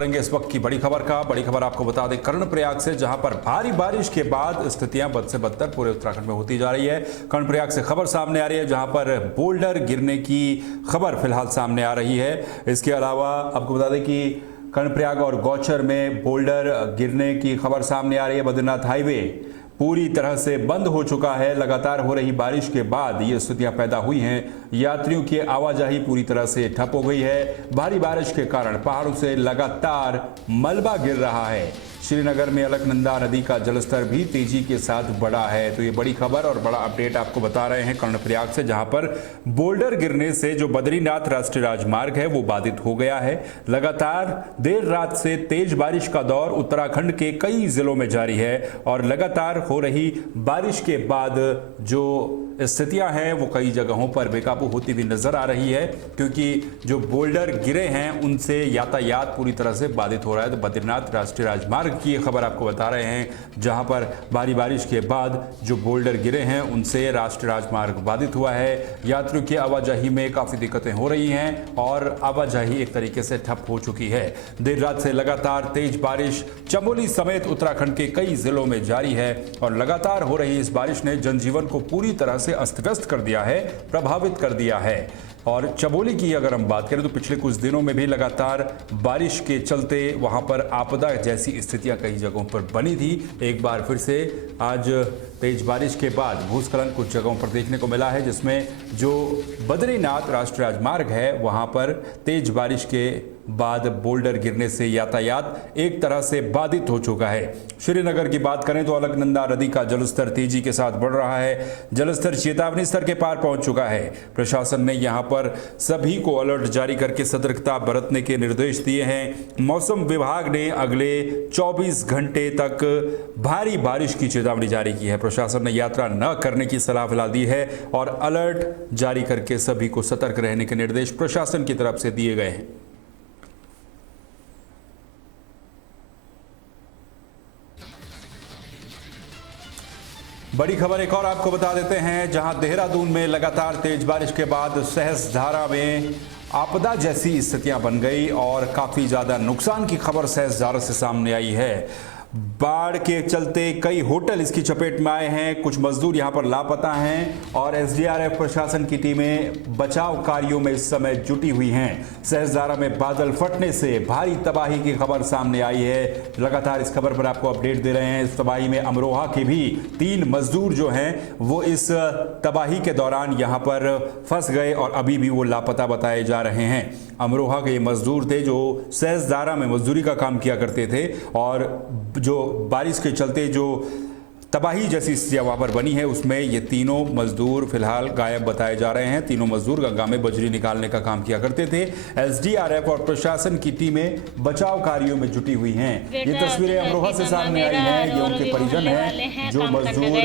इस वक्त की बड़ी खबर आपको बता दें कर्णप्रयाग से, जहां पर भारी बारिश के बाद स्थितियां बद से बदतर पूरे उत्तराखंड में होती जा रही है। कर्णप्रयाग से खबर सामने आ रही है, जहां पर बोल्डर गिरने की खबर फिलहाल सामने आ रही है। इसके अलावा आपको बता दें कि कर्णप्रयाग और गौचर में बोल्डर गिरने की खबर सामने आ रही है। बद्रीनाथ हाईवे पूरी तरह से बंद हो चुका है। लगातार हो रही बारिश के बाद ये स्थितियां पैदा हुई हैं। यात्रियों की आवाजाही पूरी तरह से ठप हो गई है। भारी बारिश के कारण पहाड़ों से लगातार मलबा गिर रहा है। श्रीनगर में अलकनंदा नदी का जलस्तर भी तेजी के साथ बढ़ा है। तो ये बड़ी खबर और बड़ा अपडेट आपको बता रहे हैं कर्णप्रयाग से, जहां पर बोल्डर गिरने से जो बद्रीनाथ राष्ट्रीय राजमार्ग है वो बाधित हो गया है। लगातार देर रात से तेज बारिश का दौर उत्तराखंड के कई जिलों में जारी है और लगातार हो रही बारिश के बाद जो स्थितियां हैं वो कई जगहों पर बेकाबू होती हुई नजर आ रही है, क्योंकि जो बोल्डर गिरे हैं उनसे यातायात पूरी तरह से बाधित हो रहा है। तो बद्रीनाथ राष्ट्रीय राजमार्ग की खबर आपको बता रहे हैं, जहां पर भारी बारिश के बाद जो बोल्डर गिरे हैं उनसे राष्ट्रीय राजमार्ग बाधित हुआ है। यात्रियों की आवाजाही में काफी दिक्कतें हो रही हैं और आवाजाही एक तरीके से ठप हो चुकी है। देर रात से लगातार तेज बारिश चमोली समेत उत्तराखंड के कई जिलों में जारी है और लगातार हो रही इस बारिश ने जनजीवन को पूरी तरह से अस्त व्यस्त कर दिया है, प्रभावित कर दिया है। और चमोली की अगर हम बात करें तो पिछले कुछ दिनों में भी लगातार बारिश के चलते वहां पर आपदा जैसी स्थितियां कई जगहों पर बनी थी। एक बार फिर से आज तेज बारिश के बाद भूस्खलन कुछ जगहों पर देखने को मिला है, जिसमें जो बद्रीनाथ राष्ट्रीय राजमार्ग है वहां पर तेज बारिश के बाद बोल्डर गिरने से यातायात एक तरह से बाधित हो चुका है। श्रीनगर की बात करें तो अलकनंदा नदी का जलस्तर तेजी के साथ बढ़ रहा है। जलस्तर चेतावनी स्तर के पार पहुंच चुका है। प्रशासन ने यहां पर सभी को अलर्ट जारी करके सतर्कता बरतने के निर्देश दिए हैं। मौसम विभाग ने अगले 24 घंटे तक भारी बारिश की चेतावनी जारी की है। प्रशासन ने यात्रा न करने की सलाह फिलहाल दी है और अलर्ट जारी करके सभी को सतर्क रहने के निर्देश प्रशासन की तरफ से दिए गए हैं। बड़ी खबर एक और आपको बता देते हैं, जहां देहरादून में लगातार तेज बारिश के बाद सहस्त्रधारा में आपदा जैसी स्थितियां बन गई और काफी ज्यादा नुकसान की खबर सहस्त्रधारा से सामने आई है। बाढ़ के चलते कई होटल इसकी चपेट में आए हैं। कुछ मजदूर यहां पर लापता हैं और एसडीआरएफ प्रशासन की टीमें बचाव कार्यों में इस समय जुटी हुई हैं। सहस्त्रधारा में बादल फटने से भारी तबाही की खबर सामने आई है। लगातार इस खबर पर आपको अपडेट दे रहे हैं। इस तबाही में अमरोहा के भी 3 मजदूर जो हैं वो इस तबाही के दौरान यहां पर फंस गए और अभी भी वो लापता बताए जा रहे हैं। अमरोहा के मजदूर थे जो सहस्त्रधारा में मजदूरी का काम किया करते थे और जो बारिश के चलते जो तबाही जैसी स्थितियां वहां पर बनी है उसमें ये तीनों मजदूर फिलहाल गायब बताए जा रहे हैं। तीनों मजदूर गंगा में बजरी निकालने का काम किया करते थे। एसडीआरएफ और प्रशासन की टीमें बचाव कार्यों में जुटी हुई हैं। ये तस्वीरें अमरोहा से सामने आई हैं। ये उनके परिजन हैं जो मजदूर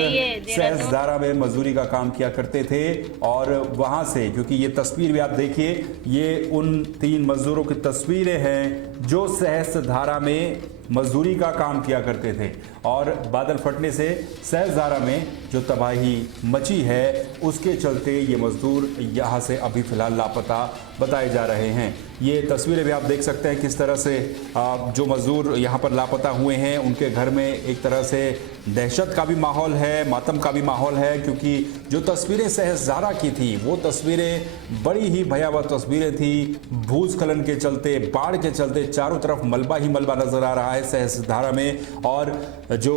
सहस्त्रधारा में मजदूरी का काम किया करते थे और वहां से, क्योंकि ये तस्वीर भी आप देखिए, ये उन 3 मजदूरों की तस्वीरें हैं जो सहस्त्रधारा में मजदूरी का काम किया करते थे और बादल फटने से सहस्त्रधारा में जो तबाही मची है उसके चलते ये मजदूर यहाँ से अभी फिलहाल लापता बताए जा रहे हैं। ये तस्वीरें भी आप देख सकते हैं किस तरह से जो मजदूर यहाँ पर लापता हुए हैं उनके घर में एक तरह से दहशत का भी माहौल है, मातम का भी माहौल है, क्योंकि जो तस्वीरें सहस्त्रधारा की थी वो तस्वीरें बड़ी ही भयावह तस्वीरें थी। भूस्खलन के चलते, बाढ़ के चलते चारों तरफ मलबा ही मलबा नजर आ रहा है सहस्त्रधारा में और जो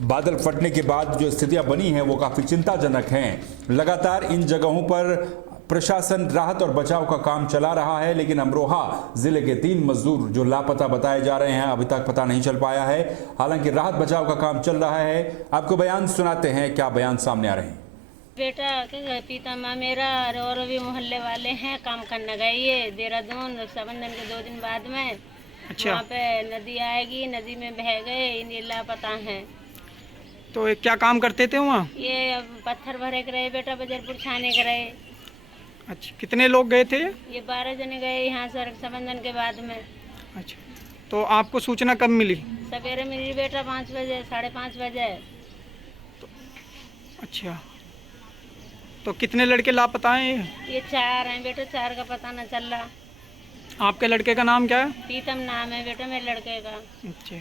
बादल फटने के बाद जो स्थितियां बनी हैं वो काफ़ी चिंताजनक हैं। लगातार इन जगहों पर प्रशासन राहत और बचाव का काम चला रहा है, लेकिन अमरोहा जिले के 3 मजदूर जो लापता बताए जा रहे हैं अभी तक पता नहीं चल पाया है। हालांकि राहत बचाव का काम चल रहा है। आपको बयान सुनाते हैं, क्या बयान सामने आ रहे हैं। बेटा पिता माँ मेरा और भी मोहल्ले वाले हैं, काम करने गए ये देहरादून रक्षाबंधन के 2 दिन बाद में। अच्छा। वहाँ पे नदी आएगी, नदी में बह गए, इन्हें लापता हैं। तो क्या काम करते थे वहाँ? ये पत्थर भरे के रहे बेटा, बजरपुर छाने के रहे। अच्छा, कितने लोग गए थे? ये 12 जने गए यहाँ से रक्षाबंधन के बाद में। अच्छा, तो आपको सूचना कब मिली? सवेरे मिली बेटा 5 बजे, 5:30 बजे। अच्छा, तो कितने लड़के लापता हैं? ये 4 हैं बेटा, 4 का पता न चल रहा। आपके लड़के का नाम क्या है? प्रीतम नाम है बेटा मेरे लड़के का। अच्छा।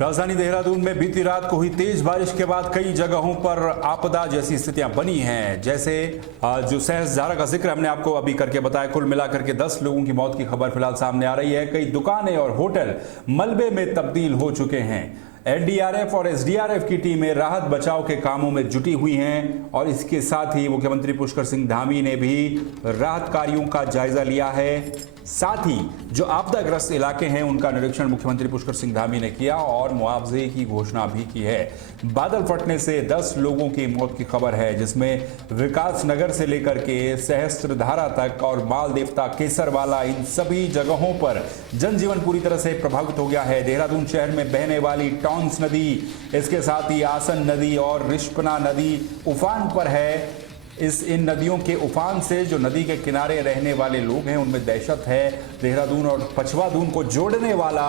राजधानी देहरादून में बीती रात को हुई तेज बारिश के बाद कई जगहों पर आपदा जैसी स्थितियां बनी हैं। जैसे जो सहस्त्रधारा का जिक्र हमने आपको अभी करके बताया, कुल मिलाकर के 10 लोगों की मौत की खबर फिलहाल सामने आ रही है। कई दुकानें और होटल मलबे में तब्दील हो चुके हैं। एनडीआरएफ और एसडीआरएफ की टीमें राहत बचाव के कामों में जुटी हुई हैं और इसके साथ ही मुख्यमंत्री पुष्कर सिंह धामी ने भी राहत कार्यों का जायजा लिया है। साथ ही जो आपदाग्रस्त इलाके हैं उनका निरीक्षण मुख्यमंत्री पुष्कर सिंह धामी ने किया और मुआवजे की घोषणा भी की है। बादल फटने से 10 लोगों की मौत की खबर है, जिसमें विकास नगर से लेकर के सहस्त्रधारा तक और माल देवता केसरवाला, इन सभी जगहों पर जनजीवन पूरी तरह से प्रभावित हो गया है। देहरादून शहर में बहने वाली टॉन्स नदी, इसके साथ ही आसन नदी और रिश्पना नदी उफान पर है। इन नदियों के उफान से जो नदी के किनारे रहने वाले लोग हैं उनमें दहशत है। देहरादून और पछवादून को जोड़ने वाला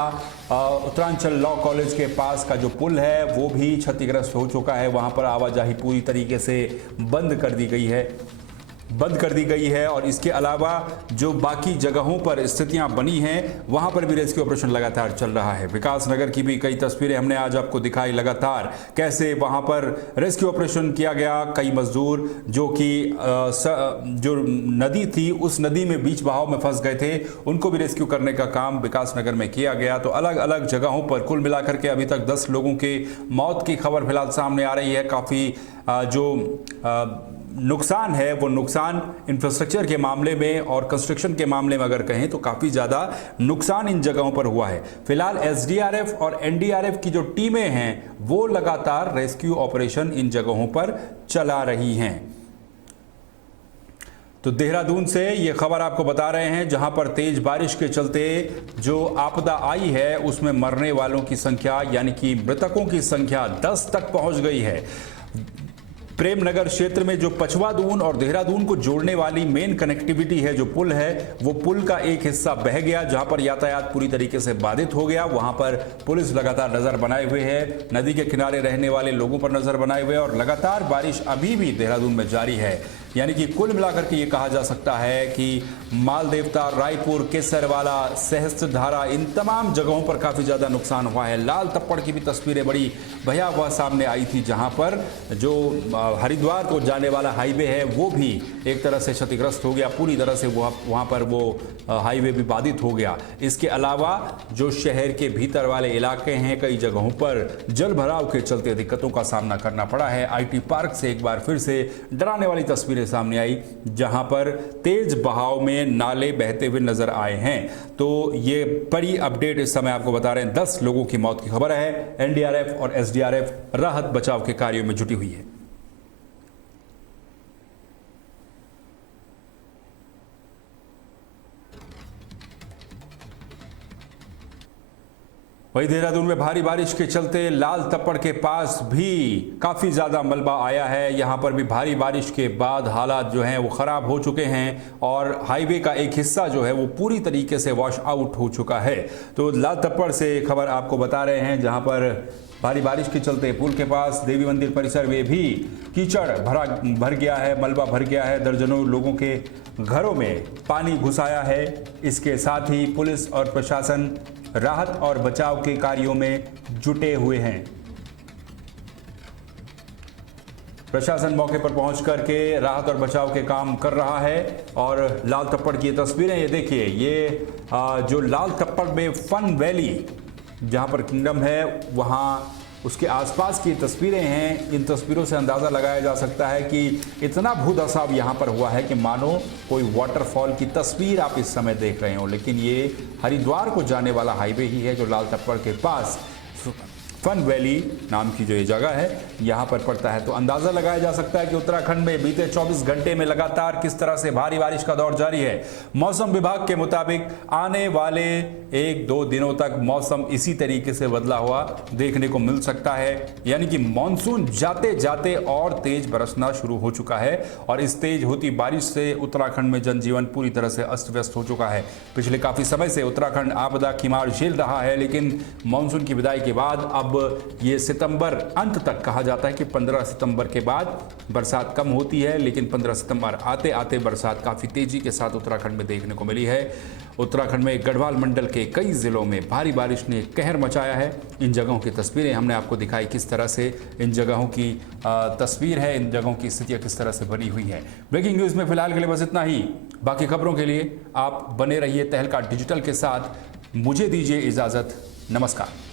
उत्तरांचल लॉ कॉलेज के पास का जो पुल है वो भी क्षतिग्रस्त हो चुका है। वहां पर आवाजाही पूरी तरीके से बंद कर दी गई है और इसके अलावा जो बाकी जगहों पर स्थितियां बनी हैं वहां पर भी रेस्क्यू ऑपरेशन लगातार चल रहा है। विकास नगर की भी कई तस्वीरें हमने आज आपको दिखाई, लगातार कैसे वहां पर रेस्क्यू ऑपरेशन किया गया। कई मजदूर जो कि जो नदी थी उस नदी में बीच बहाव में फंस गए थे, उनको भी रेस्क्यू करने का काम विकास नगर में किया गया। तो अलग अलग जगहों पर कुल मिलाकर के अभी तक 10 लोगों के मौत की खबर फिलहाल सामने आ रही है। काफ़ी जो नुकसान है वो नुकसान इंफ्रास्ट्रक्चर के मामले में और कंस्ट्रक्शन के मामले में अगर कहें तो काफ़ी ज़्यादा नुकसान इन जगहों पर हुआ है। फिलहाल एसडीआरएफ और एनडीआरएफ की जो टीमें हैं वो लगातार रेस्क्यू ऑपरेशन इन जगहों पर चला रही हैं। तो देहरादून से ये खबर आपको बता रहे हैं, जहां पर तेज बारिश के चलते जो आपदा आई है उसमें मरने वालों की संख्या यानी कि मृतकों की संख्या 10 तक पहुंच गई है। प्रेमनगर क्षेत्र में जो पछवादून और देहरादून को जोड़ने वाली मेन कनेक्टिविटी है, जो पुल है, वो पुल का एक हिस्सा बह गया, जहां पर यातायात पूरी तरीके से बाधित हो गया। वहां पर पुलिस लगातार नजर बनाए हुए है, नदी के किनारे रहने वाले लोगों पर नजर बनाए हुए और लगातार बारिश अभी भी देहरादून में जारी है। यानी कि कुल मिलाकर के ये कहा जा सकता है कि माल देवता, रायपुर, केसरवाला, सहस्त्रधारा, इन तमाम जगहों पर काफ़ी ज़्यादा नुकसान हुआ है। लाल तप्पड़ की भी तस्वीरें बड़ी भयावह सामने आई थी, जहां पर जो हरिद्वार को जाने वाला हाईवे है वो भी एक तरह से क्षतिग्रस्त हो गया, पूरी तरह से वहाँ पर वो हाईवे भी बाधित हो गया। इसके अलावा जो शहर के भीतर वाले इलाके हैं, कई जगहों पर जल भराव के चलते दिक्कतों का सामना करना पड़ा है। IT पार्क से एक बार फिर से डराने वाली तस्वीरें सामने आई, जहां पर तेज बहाव में नाले बहते हुए नजर आए हैं। तो ये बड़ी अपडेट इस समय आपको बता रहे हैं, 10 लोगों की मौत की खबर है। एनडीआरएफ और एसडीआरएफ राहत बचाव के कार्यों में जुटी हुई है। वहीं देहरादून में भारी बारिश के चलते लाल तप्पड़ के पास भी काफ़ी ज़्यादा मलबा आया है। यहाँ पर भी भारी बारिश के बाद हालात जो हैं वो ख़राब हो चुके हैं और हाईवे का एक हिस्सा जो है वो पूरी तरीके से वॉश आउट हो चुका है। तो लाल तप्पड़ से खबर आपको बता रहे हैं, जहाँ पर भारी बारिश के चलते पुल के पास देवी मंदिर परिसर में भी कीचड़ भर गया है, मलबा भर गया है। दर्जनों लोगों के घरों में पानी घुस आया है। इसके साथ ही पुलिस और प्रशासन राहत और बचाव के कार्यों में जुटे हुए हैं। प्रशासन मौके पर पहुंच करके राहत और बचाव के काम कर रहा है। और लाल तप्पड़ की तस्वीरें ये देखिए, ये जो लाल तप्पड़ में फन वैली जहां पर किंगडम है, वहां उसके आसपास की तस्वीरें हैं। इन तस्वीरों से अंदाज़ा लगाया जा सकता है कि इतना भूधसाव यहाँ पर हुआ है कि मानो कोई वाटरफॉल की तस्वीर आप इस समय देख रहे हो। लेकिन ये हरिद्वार को जाने वाला हाईवे ही है, जो लाल तप्पड़ के पास फन वैली नाम की जो ये जगह है यहाँ पर पड़ता है। तो अंदाज़ा लगाया जा सकता है कि उत्तराखंड में बीते 24 घंटे में लगातार किस तरह से भारी बारिश का दौर जारी है। मौसम विभाग के मुताबिक आने वाले 1-2 दिनों तक मौसम इसी तरीके से बदला हुआ देखने को मिल सकता है। यानी कि मानसून जाते जाते और तेज बरसना शुरू हो चुका है और इस तेज होती बारिश से उत्तराखंड में जनजीवन पूरी तरह से अस्त व्यस्त हो चुका है। पिछले काफ़ी समय से उत्तराखंड आपदा की मार झेल रहा है, लेकिन मानसून की विदाई के बाद अब अब ये सितंबर अंत तक कहा जाता है कि 15 सितंबर के बाद बरसात कम होती है, लेकिन 15 सितंबर आते आते बरसात काफ़ी तेज़ी के साथ उत्तराखंड में देखने को मिली है। उत्तराखंड में गढ़वाल मंडल के कई ज़िलों में भारी बारिश ने कहर मचाया है। इन जगहों की तस्वीरें हमने आपको दिखाई, किस तरह से इन जगहों की तस्वीर है, इन जगहों की स्थितियाँ किस तरह से बनी हुई है। ब्रेकिंग न्यूज़ में फिलहाल के लिए बस इतना ही। बाकी खबरों के लिए आप बने रहिए तहलका डिजिटल के साथ। मुझे दीजिए इजाज़त। नमस्कार।